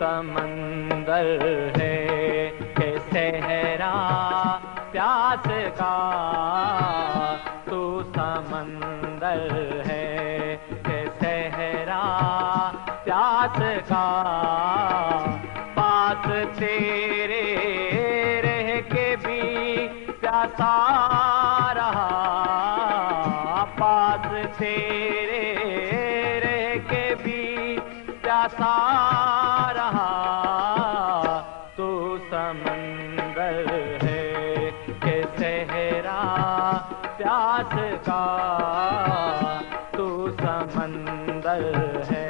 समंदर है कि सहरा प्यास का, तू समंदर है कि सहरा प्यास का। पास तेरे रह के भी प्यासा रहा, पास तेरे रह के भी प्यासा रहा। तू समंदर है कि सहरा प्यास का, तू समंदर है।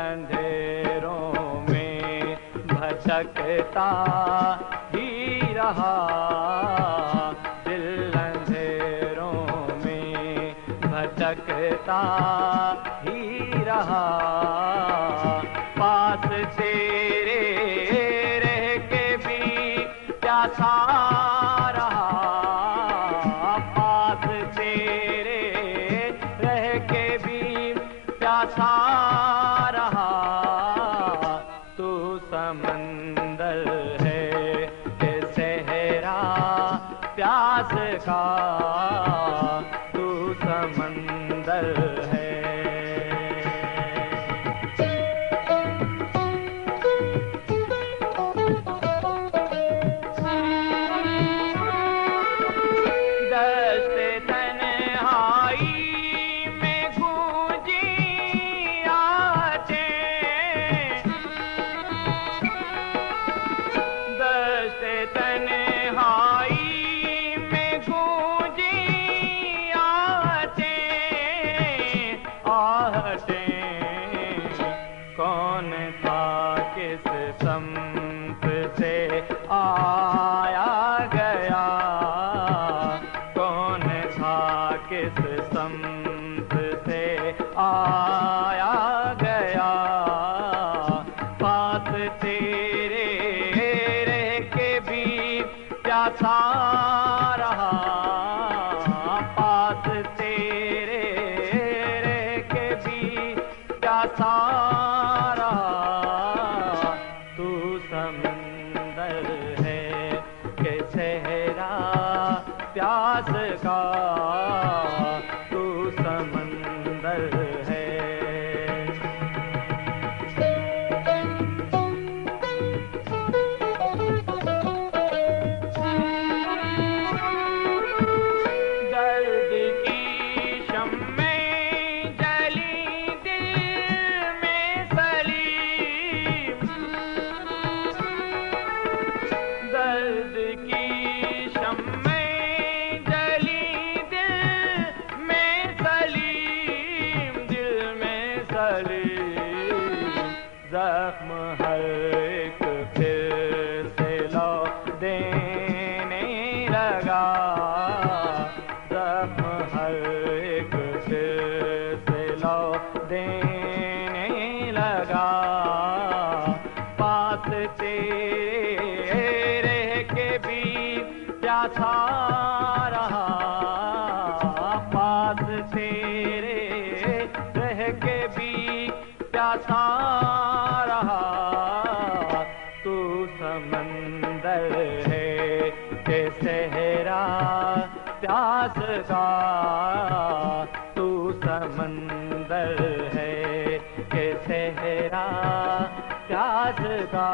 अंधेरों में भटकता ही रहा, दिल अंधेरों में भटकता ही रहा। पास तेरे रह के भी प्यासा रहा, पास तेरे रह के भी प्यासा रहा। तू समंदर है कि सहरा प्यास का, तू समंदर है। कौन था किस संत से आया गया, कौन था किस संत से आया गया। पास तेरे रह के भी प्यासा रहा, पास तेरे रह के भी प्यासा रहा। तू समंदर है कि सहरा प्यास का, तू समंदर है। दर्द की शम्में जली दिल में सली, दर्द की शम्में जली दिल में सलीम, दिल में सलीम। जख्म हर एक फिर से लौ देने लगा, जख्म हर एक फिर से लौ देने लगा। पास तेरे रह के भी प्यासा रहा, पास तेरे रह के भी प्यासा रहा। तू समंदर है कि सहरा प्यास का, तू समंदर है कि सहरा प्यास का।